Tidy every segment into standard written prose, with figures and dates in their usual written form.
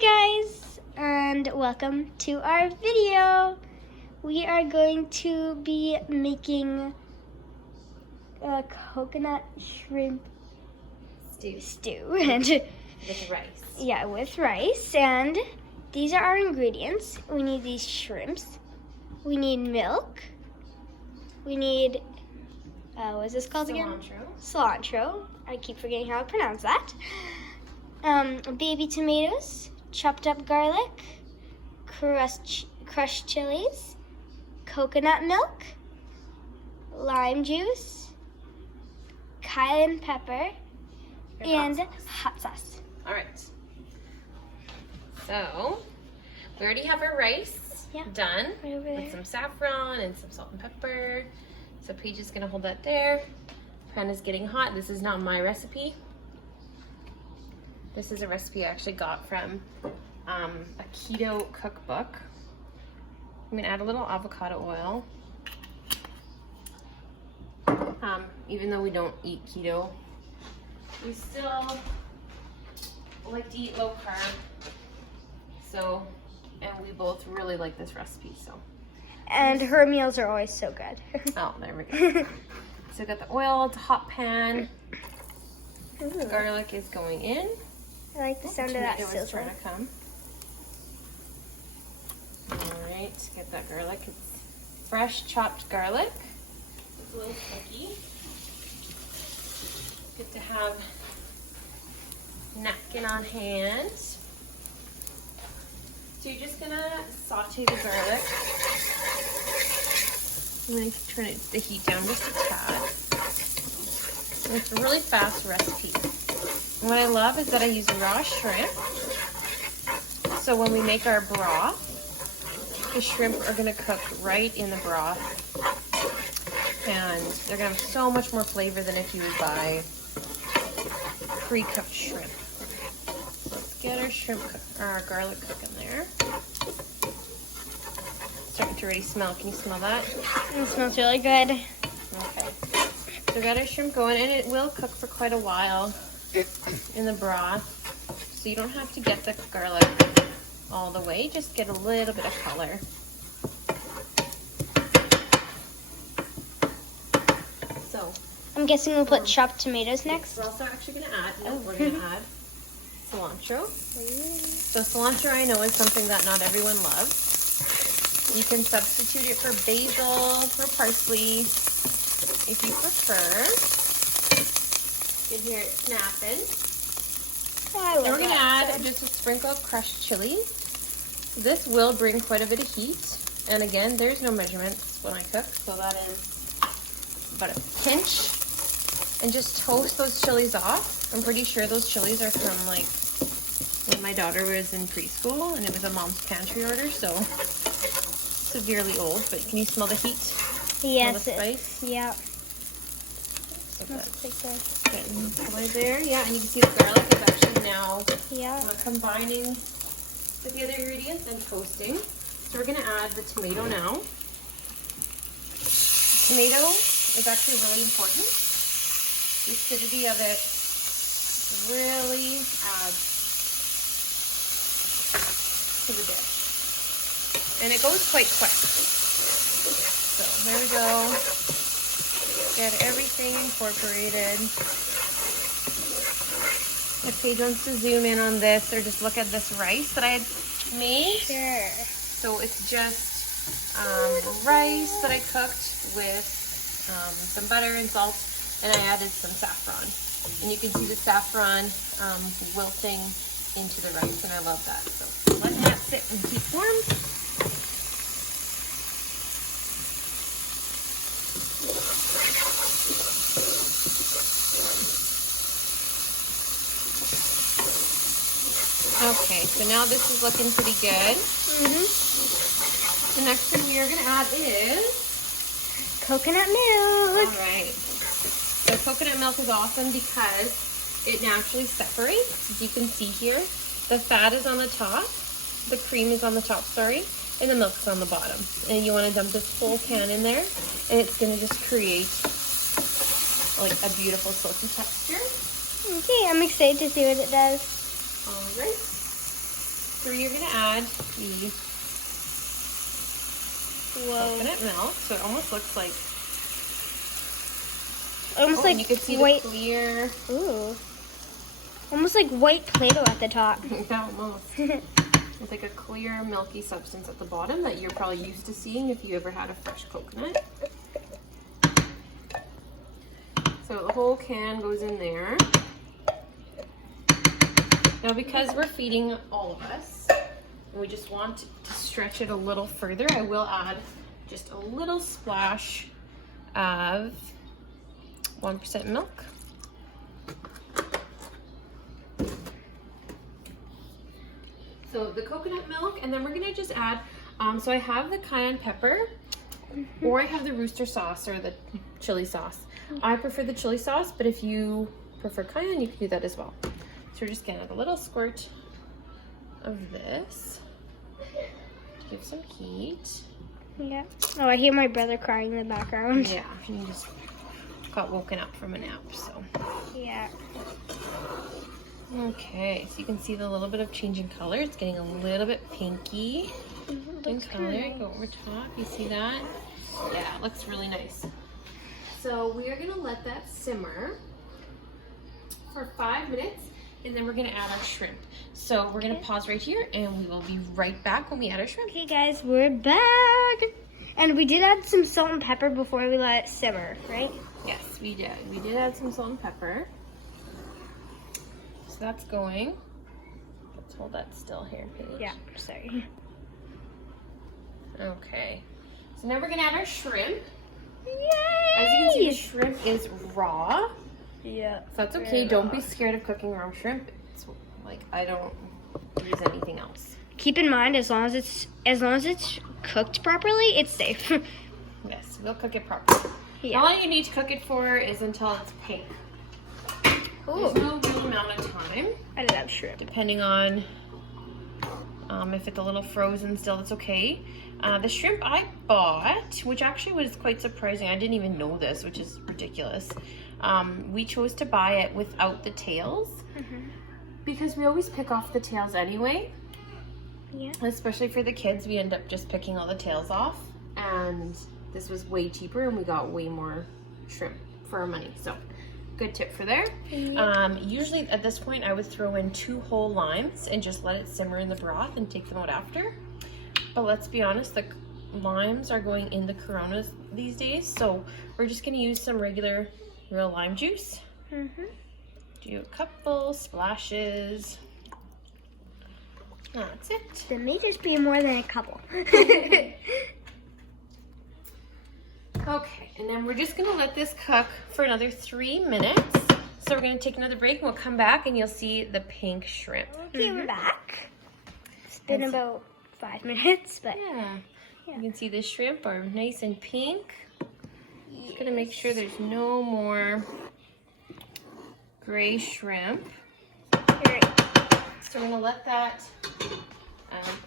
Hi guys, and welcome to our video. We are going to be making a coconut shrimp stew and With rice. yeah, with rice. And these are our ingredients. We need these shrimps. We need milk. We need what is this called again? Cilantro. I keep forgetting how to pronounce that. Baby tomatoes, chopped up garlic, crushed chilies, coconut milk, lime juice, cayenne pepper, and hot sauce. All right. So we already have our rice done right over there. with some saffron and some salt and pepper. So Paige is gonna hold that there. Pan is getting hot. This is not my recipe. This is a recipe I actually got from a keto cookbook. I'm gonna add a little avocado oil. Even though we don't eat keto, we still like to eat low carb. So, and we both really like this recipe, so. And her meals are always so good. Oh, there we go. So got the oil, it's a hot pan. The garlic is going in. I like the sound of that Tomato is sizzle. trying to come. All right, get that garlic. It's fresh chopped garlic. It's a little cookie. Good to have napkin on hand. So you're just gonna saute the garlic. I'm gonna turn the heat down just a tad. And it's a really fast recipe. And what I love is that I use raw shrimp. So when we make our broth, the shrimp are gonna cook right in the broth. And they're gonna have so much more flavor than if you would buy pre-cooked shrimp. Let's get our garlic cooking there. Starting to already smell. Can you smell that? It smells really good. Okay. So we got our shrimp going, and it will cook for quite a while in the broth. So you don't have to get the garlic all the way. Just get a little bit of color. So I'm guessing we'll put chopped tomatoes next. we're also actually going to add, we're going to add cilantro. So cilantro, I know, is something that not everyone loves. You can substitute it for basil, for parsley, if you prefer. You can hear it snapping. And we're going to add just a sprinkle of crushed chili. This will bring quite a bit of heat. And again, there's no measurements when I cook, so that is about a pinch. And just toast those chilies off. I'm pretty sure those chilies are from like when my daughter was in preschool, and it was a mom's pantry order, so severely old. But can you smell the heat? Yes. Smell the spice? Yeah. So Smells like good. getting color there, yeah, and you can see the garlic is actually now combining with the other ingredients and toasting. So we're gonna add the tomato now. Tomato is actually really important. The acidity of it really adds to the dish. And it goes quite quick. So there we go. Get everything incorporated. If Paige wants to zoom in on this or just look at this rice that I had made. Sure. So it's just rice that I cooked with some butter and salt, and I added some saffron. And you can see the saffron wilting into the rice, and I love that. So let that sit and keep warm. Okay, so now this is looking pretty good. The next thing we are going to add is Coconut milk. all right. So coconut milk is awesome because it naturally separates. As you can see here, the fat is on the top, the cream is on the top, sorry, and the milk is on the bottom. And you want to dump this whole can in there, and it's going to just create like a beautiful silky texture. Okay, I'm excited to see what it does. All right. So you're gonna add the coconut milk. So it almost looks like like you can see white. the clear. Ooh. Almost like white Play-Doh at the top. Yeah, almost. It's like a clear, milky substance at the bottom that you're probably used to seeing if you ever had a fresh coconut. So the whole can goes in there. Now, because we're feeding all of us, and we just want to stretch it a little further, I will add just a little splash of 1% milk. So the coconut milk, and then we're gonna just add, so I have the cayenne pepper, or I have the rooster sauce or the chili sauce. I prefer the chili sauce, but if you prefer cayenne, you can do that as well. So we're just gonna add a little squirt of this to give some heat. Yeah. Oh, I hear my brother crying in the background. Yeah, he just got woken up from a nap, so. Yeah. Okay, so you can see the little bit of change in color. It's getting a little bit pinky in color. Go over top, you see that? Yeah, it looks really nice. So we are gonna let that simmer for 5 minutes, and then we're gonna add our shrimp. So we're gonna pause right here, and we will be right back when we add our shrimp. Okay guys, we're back. And we did add some salt and pepper before we let it simmer, right? Yes, we did. We did add some salt and pepper. So that's going. Let's hold that still here, Paige. Yeah, sorry. Okay. So now we're gonna add our shrimp. Yay! As you can see, the shrimp is raw. Yeah. So that's okay. Don't be scared of cooking raw shrimp. It's like I don't use anything else. Keep in mind, as long as it's cooked properly, it's safe. Yes, we'll cook it properly. Yeah. All you need to cook it for is until it's pink. Ooh. There's no real amount of time. I love shrimp. Depending on if it's a little frozen still, that's okay. The shrimp I bought, which actually was quite surprising. I didn't even know this, which is ridiculous. We chose to buy it without the tails because we always pick off the tails anyway. Yeah. Especially for the kids, we end up just picking all the tails off. And this was way cheaper, and we got way more shrimp for our money. So, good tip for there. Yep. Usually at this point, I would throw in 2 whole limes and just let it simmer in the broth and take them out after. But let's be honest, the limes are going in the Coronas these days, so we're just gonna use some regular real lime juice. Do a couple splashes. That's it. There may just be more than a couple. Okay, and then we're just gonna let this cook for another 3 minutes. So we're gonna take another break, and we'll come back and you'll see the pink shrimp. Okay, we're back. It's been about 5 minutes, but Yeah. You can see the shrimp are nice and pink. Just gonna make sure there's no more gray shrimp. Alright. So we're gonna let that,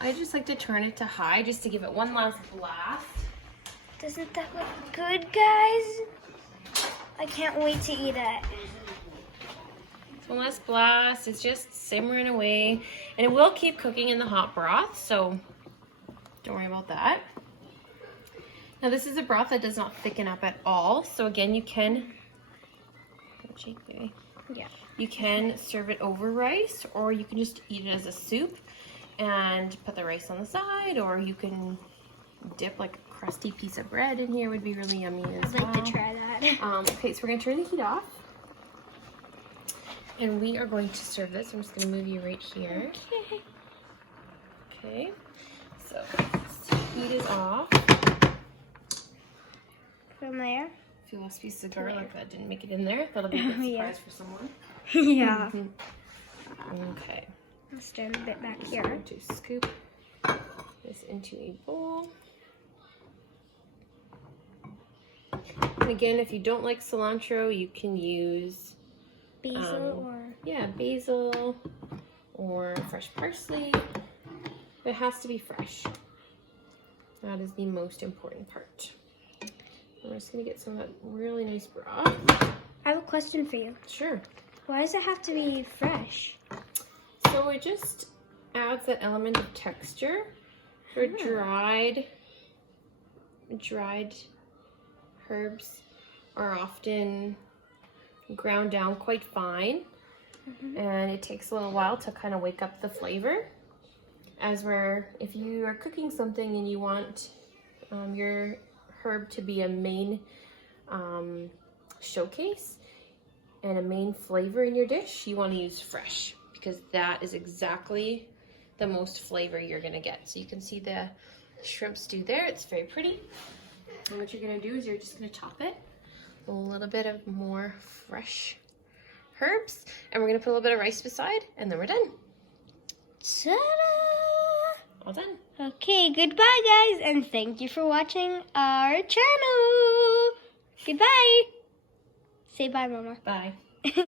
I just like to turn it to high just to give it one last blast. Doesn't that look good, guys? I can't wait to eat it. So one last blast, it's just simmering away. And it will keep cooking in the hot broth, so don't worry about that. Now this is a broth that does not thicken up at all. So again, you can, Yeah. you can serve it over rice, or you can just eat it as a soup and put the rice on the side, or you can dip like a crusty piece of bread in here. Would be really yummy as well. I'd like to try that. Okay, so we're gonna turn the heat off. And we are going to serve this. I'm just gonna move you right here. Okay. Okay, so heat is off. From there? A few last pieces of garlic that didn't make it in there. That'll be a good surprise Yeah. for someone. Yeah. Okay. I'll stand a bit back I'm here. going to scoop this into a bowl. And again, if you don't like cilantro, you can use Basil basil or fresh parsley. It has to be fresh. That is the most important part. I'm just gonna get some of that really nice broth. I have a question for you. Sure. Why does it have to be fresh? So it just, adds that element of texture. For dried herbs are often ground down quite fine, and it takes a little while to kind of wake up the flavor. If you are cooking something and you want your herb to be a main showcase and a main flavor in your dish, you want to use fresh, because that is exactly the most flavor you're gonna get. So you can see the shrimp stew there. It's very pretty. And what you're gonna do is you're just gonna top it with a little bit of more fresh herbs, and we're gonna put a little bit of rice beside, and then we're done. Ta-da! All done. Okay, goodbye guys, and thank you for watching our channel. Goodbye. Say bye, Mama. Bye.